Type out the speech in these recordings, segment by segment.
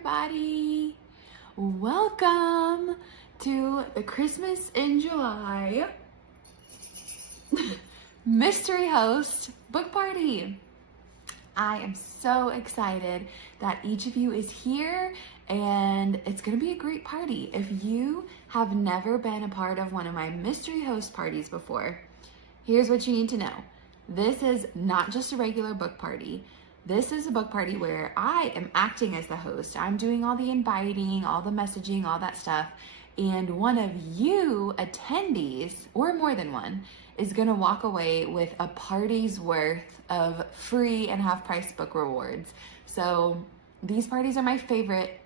everybody. Welcome to the Christmas in July mystery host book party. I am so excited that each of you is here, and it's going to be a great party. If you have never been a part of one of my mystery host parties before, here's what you need to know. This is not just a regular book party. This is a book party where I am acting as the host. I'm doing all the inviting, all the messaging, all that stuff. And one of you attendees, or more than one, is going to walk away with a party's worth of free and half-price book rewards. So these parties are my favorite.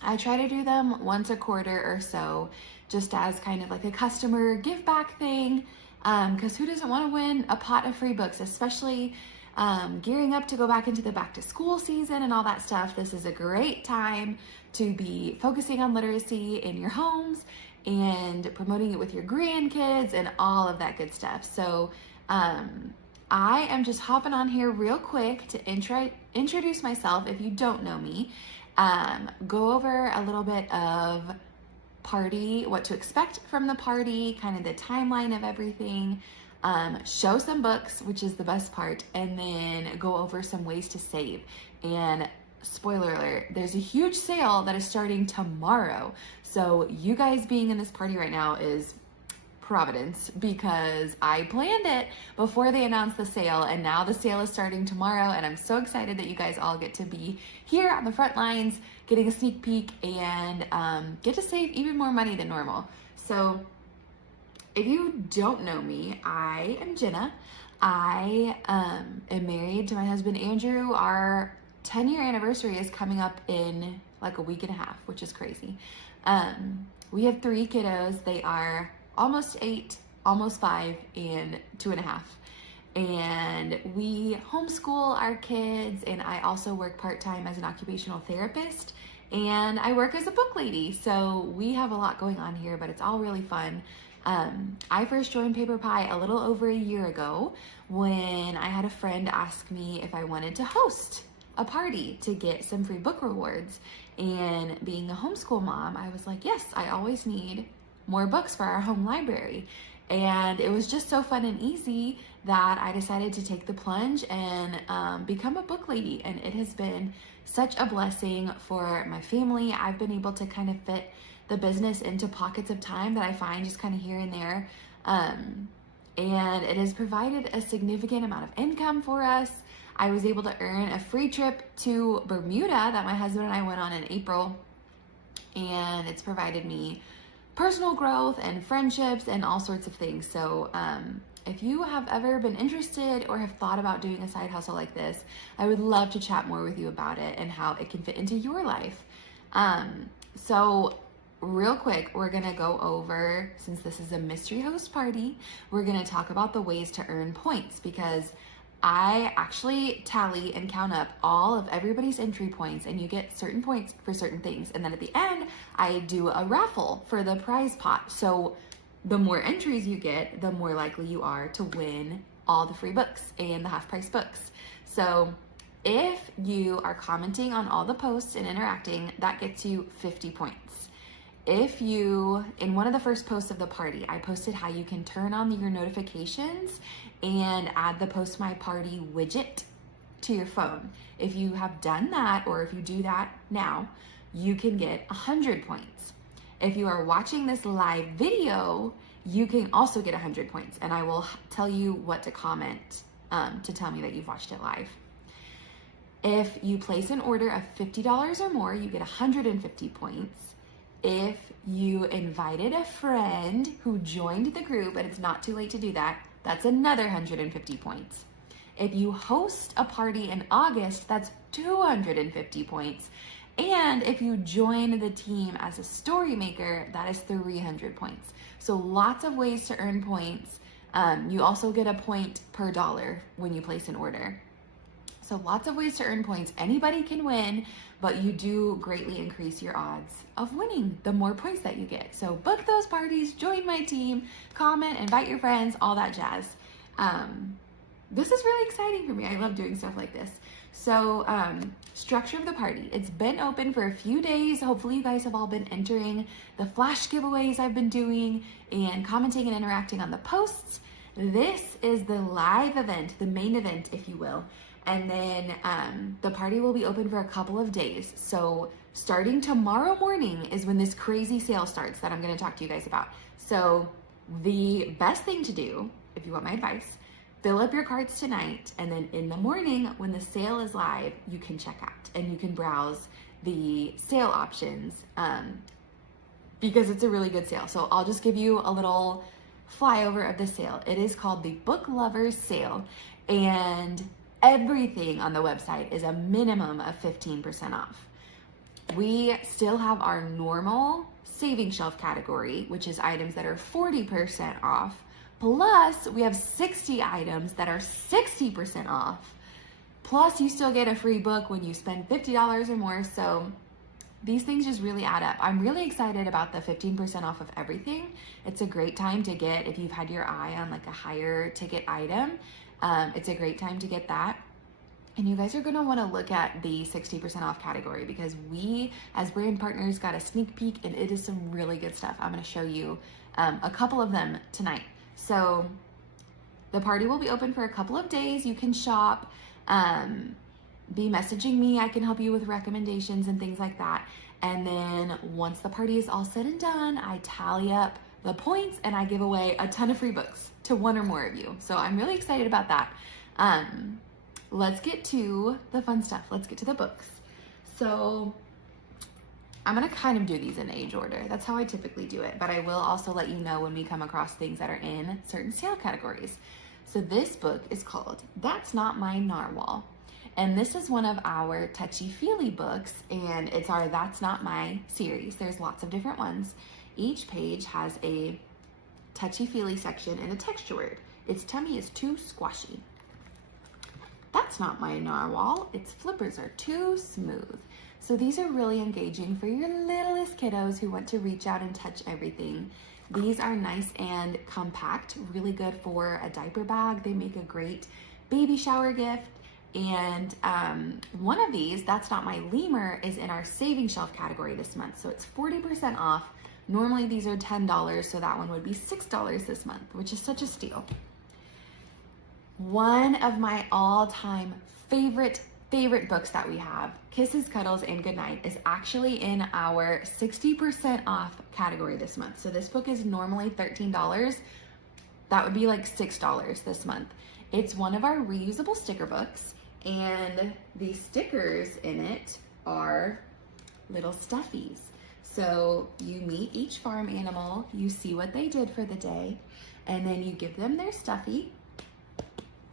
I try to do them once a quarter or so, just as kind of like a customer give back thing. Because who doesn't want to win a pot of free books, especially gearing up to go back into the back to school season and all that stuff. This is a great time to be focusing on literacy in your homes and promoting it with your grandkids and all of that good stuff. So I am just hopping on here real quick to introduce myself if you don't know me, go over a little bit of party, what to expect from the party, kind of the timeline of everything, show some books, which is the best part, and then go over some ways to save. And spoiler alert, there's a huge sale that is starting tomorrow. So you guys being in this party right now is providence, because I planned it before they announced the sale, and now the sale is starting tomorrow, and I'm so excited that you guys all get to be here on the front lines, getting a sneak peek, and get to save even more money than normal. So if you don't know me, I am Jenna. I am married to my husband Andrew. Our 10-year anniversary is coming up in like a week and a half, which is crazy. We have 3 kiddos. They are almost 8, almost 5, and 2.5. And we homeschool our kids, and I also work part-time as an occupational therapist, and I work as a book lady. So we have a lot going on here, but it's all really fun. I first joined Paper Pie a little over a year ago when I had a friend ask me if I wanted to host a party to get some free book rewards. And being a homeschool mom, I was like, yes, I always need more books for our home library. And it was just so fun and easy that I decided to take the plunge and become a book lady. And it has been such a blessing for my family. I've been able to kind of fit the business into pockets of time that I find just kind of here and there. And it has provided a significant amount of income for us. I was able to earn a free trip to Bermuda that my husband and I went on in April. And it's provided me personal growth and friendships and all sorts of things. So if you have ever been interested or have thought about doing a side hustle like this, I would love to chat more with you about it and how it can fit into your life. So real quick, we're gonna go over, since this is a mystery host party, we're gonna talk about the ways to earn points, because I actually tally and count up all of everybody's entry points, and you get certain points for certain things. And then at the end, I do a raffle for the prize pot. So the more entries you get, the more likely you are to win all the free books and the half-price books. So if you are commenting on all the posts and interacting, that gets you 50 points. If you, in one of the first posts of the party, I posted how you can turn on your notifications and add the Post My Party widget to your phone. If you have done that, or if you do that now, you can get 100 points. If you are watching this live video, you can also get 100 points, and I will tell you what to comment to tell me that you've watched it live. If you place an order of $50 or more, you get 150 points. If you invited a friend who joined the group, and it's not too late to do that, that's another 150 points. If you host a party in August, that's 250 points. And if you join the team as a story maker, that is 300 points. So lots of ways to earn points. You also get a point per dollar when you place an order. So lots of ways to earn points. Anybody can win, but you do greatly increase your odds of winning the more points that you get. So book those parties, join my team, comment, invite your friends, all that jazz. This is really exciting for me. I love doing stuff like this. So, structure of the party. It's been open for a few days. Hopefully you guys have all been entering the flash giveaways I've been doing and commenting and interacting on the posts. This is the live event, the main event, if you will. And then the party will be open for a couple of days. So starting tomorrow morning is when this crazy sale starts that I'm going to talk to you guys about. So the best thing to do, if you want my advice, fill up your cards tonight, and then in the morning when the sale is live, you can check out and you can browse the sale options because it's a really good sale. So I'll just give you a little flyover of the sale. It is called the Book Lovers Sale, and everything on the website is a minimum of 15% off. We still have our normal saving shelf category, which is items that are 40% off. Plus, we have 60 items that are 60% off. Plus, you still get a free book when you spend $50 or more. So these things just really add up. I'm really excited about the 15% off of everything. It's a great time to get, if you've had your eye on like a higher ticket item, it's a great time to get that. And you guys are gonna wanna look at the 60% off category because we, as brand partners, got a sneak peek and it is some really good stuff. I'm gonna show you a couple of them tonight. So the party will be open for a couple of days. You can shop, be messaging me. I can help you with recommendations and things like that. And then once the party is all said and done, I tally up the points and I give away a ton of free books to one or more of you. So I'm really excited about that. Let's get to the fun stuff. Let's get to the books. So I'm gonna kind of do these in age order. That's how I typically do it, but I will also let you know when we come across things that are in certain sale categories. So this book is called That's Not My Narwhal. And this is one of our touchy-feely books, and it's our That's Not My series. There's lots of different ones. Each page has a touchy-feely section and a text word. Its tummy is too squashy. That's not my narwhal. Its flippers are too smooth. So these are really engaging for your littlest kiddos who want to reach out and touch everything. These are nice and compact, really good for a diaper bag. They make a great baby shower gift. And one of these, That's Not My Lemur, is in our saving shelf category this month. So it's 40% off. Normally these are $10, so that one would be $6 this month, which is such a steal. One of my all-time favorite books that we have, Kisses, Cuddles, and Goodnight, is actually in our 60% off category this month. So this book is normally $13. That would be like $6 this month. It's one of our reusable sticker books, and the stickers in it are little stuffies. So you meet each farm animal, you see what they did for the day, and then you give them their stuffy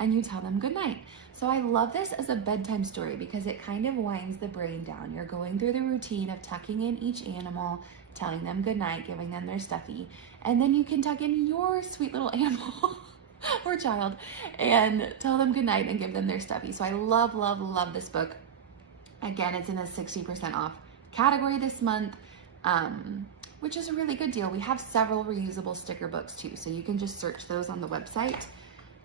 and you tell them goodnight. So I love this as a bedtime story because it kind of winds the brain down. You're going through the routine of tucking in each animal, telling them goodnight, giving them their stuffy, and then you can tuck in your sweet little animal or child and tell them goodnight and give them their stuffy. So I love, love, love this book. Again, it's in the 60% off category this month, which is a really good deal. We have several reusable sticker books too, so you can just search those on the website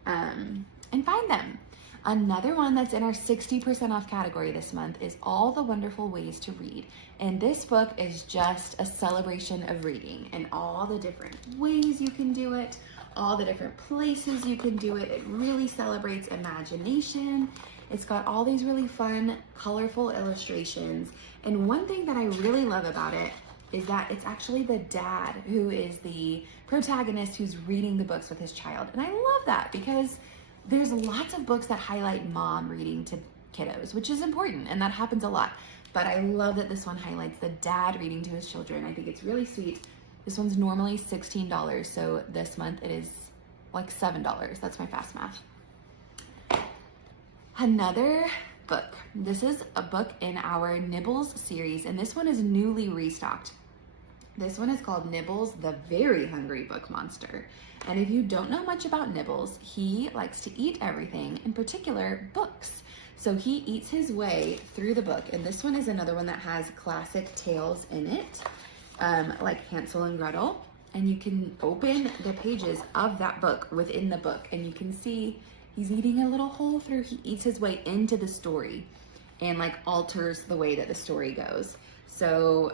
and find them. Another one that's in our 60% off category this month is All the Wonderful Ways to Read. And this book is just a celebration of reading and all the different ways you can do it, all the different places you can do it. It really celebrates imagination. It's got all these really fun, colorful illustrations. And one thing that I really love about it is that it's actually the dad who is the protagonist who's reading the books with his child. And I love that because there's lots of books that highlight mom reading to kiddos, which is important, and that happens a lot. But I love that this one highlights the dad reading to his children. I think it's really sweet. This one's normally $16, so this month it is like $7. That's my fast math. Another book. This is a book in our Nibbles series, and this one is newly restocked. This one is called Nibbles, the Very Hungry Book Monster. And if you don't know much about Nibbles, he likes to eat everything, in particular books. So he eats his way through the book. And this one is another one that has classic tales in it, like Hansel and Gretel. And you can open the pages of that book within the book, and you can see He's eating a little hole through. He eats his way into the story and like alters the way that the story goes. So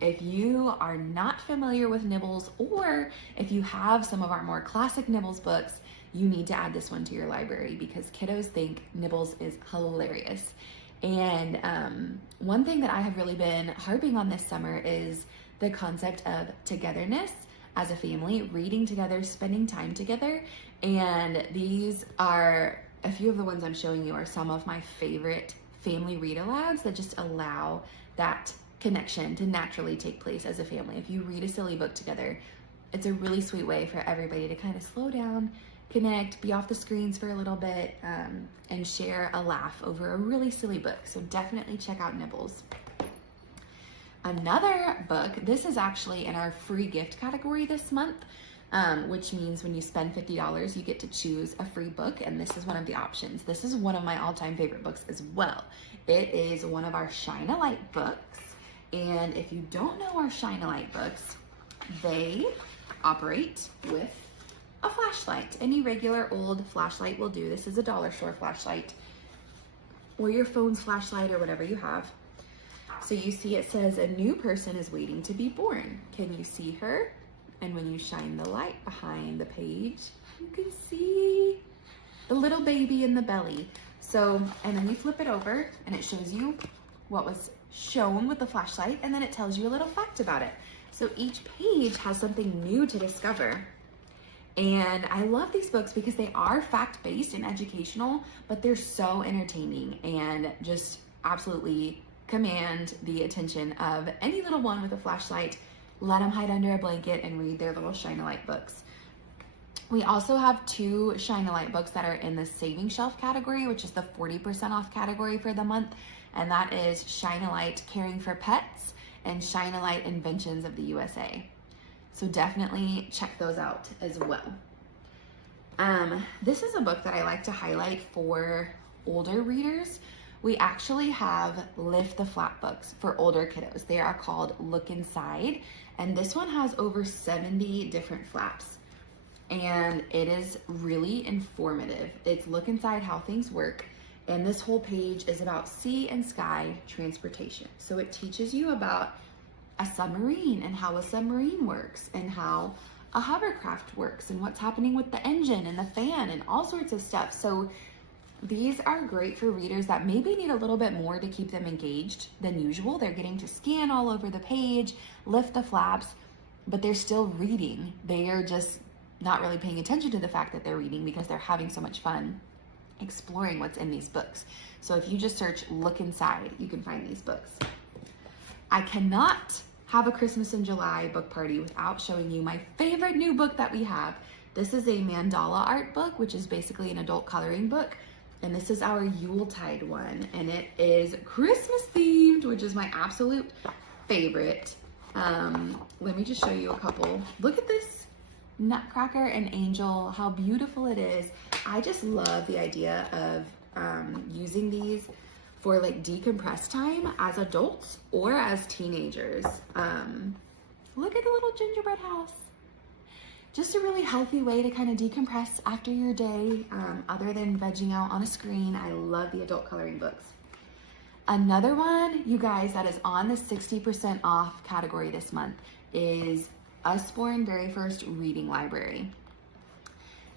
if you are not familiar with Nibbles, or if you have some of our more classic Nibbles books, you need to add this one to your library because kiddos think Nibbles is hilarious. And one thing that I have really been harping on this summer is the concept of togetherness as a family, reading together, spending time together. And these are a few of the ones I'm showing you are some of my favorite family read-alouds that just allow that connection to naturally take place as a family. If you read a silly book together, it's a really sweet way for everybody to kind of slow down, connect, be off the screens for a little bit, and share a laugh over a really silly book. So definitely check out Nibbles. Another book, this is actually in our free gift category this month, which means when you spend $50, you get to choose a free book, and this is one of the options. This is one of my all-time favorite books as well. It is one of our Shine a Light books, and if you don't know our Shine a Light books, they operate with a flashlight. Any regular old flashlight will do. This is a dollar store flashlight, or your phone's flashlight, or whatever you have. So you see it says a new person is waiting to be born. Can you see her? And when you shine the light behind the page, you can see the little baby in the belly. So, and then you flip it over and it shows you what was shown with the flashlight, and then it tells you a little fact about it. So each page has something new to discover. And I love these books because they are fact-based and educational, but they're so entertaining and just absolutely command the attention of any little one with a flashlight. Let them hide under a blanket and read their little Shine a Light books. We also have two Shine a Light books that are in the saving shelf category, which is the 40% off category for the month. And that is Shine a Light Caring for Pets and Shine a Light Inventions of the USA. So definitely check those out as well. This is a book that I like to highlight for older readers. We actually have Lift the Flap books for older kiddos. They are called Look Inside, and this one has over 70 different flaps. And it is really informative. It's look inside how things work. And this whole page is about sea and sky transportation. So it teaches you about a submarine and how a submarine works and how a hovercraft works and what's happening with the engine and the fan and all sorts of stuff. So these are great for readers that maybe need a little bit more to keep them engaged than usual. They're getting to scan all over the page, lift the flaps, but they're still reading. They are just not really paying attention to the fact that they're reading because they're having so much fun exploring what's in these books. So if you just search Look Inside, you can find these books. I cannot have a Christmas in July book party without showing you my favorite new book that we have. This is a mandala art book, which is basically an adult coloring book. And this is our Yuletide one, and it is Christmas themed, which is my absolute favorite. Let me just show you a couple. Look at this Nutcracker and Angel, how beautiful it is. I just love the idea of using these for like decompress time as adults or as teenagers. Look at the little gingerbread house. Just a really healthy way to kind of decompress after your day, other than vegging out on a screen. I love the adult coloring books. Another one, you guys, that is on the 60% off category this month is Usborne Very First Reading Library.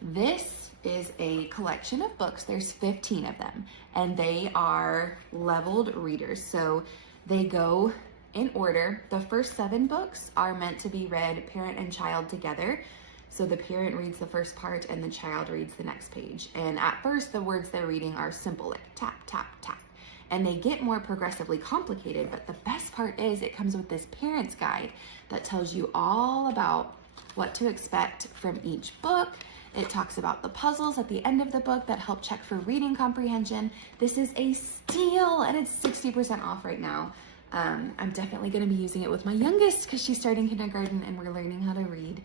This is a collection of books. There's 15 of them, and they are leveled readers. So they go in order. The first 7 books are meant to be read parent and child together. So the parent reads the first part and the child reads the next page. And at first, the words they're reading are simple, like tap, tap, tap. And they get more progressively complicated, but the best part is it comes with this parent's guide that tells you all about what to expect from each book. It talks about the puzzles at the end of the book that help check for reading comprehension. This is a steal, and it's 60% off right now. I'm definitely going to be using it with my youngest because she's starting kindergarten and we're learning how to read.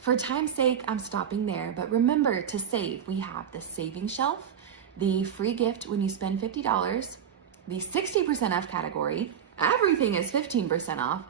For time's sake, I'm stopping there, but remember to save. We have the saving shelf, the free gift when you spend $50, the 60% off category, everything is 15% off,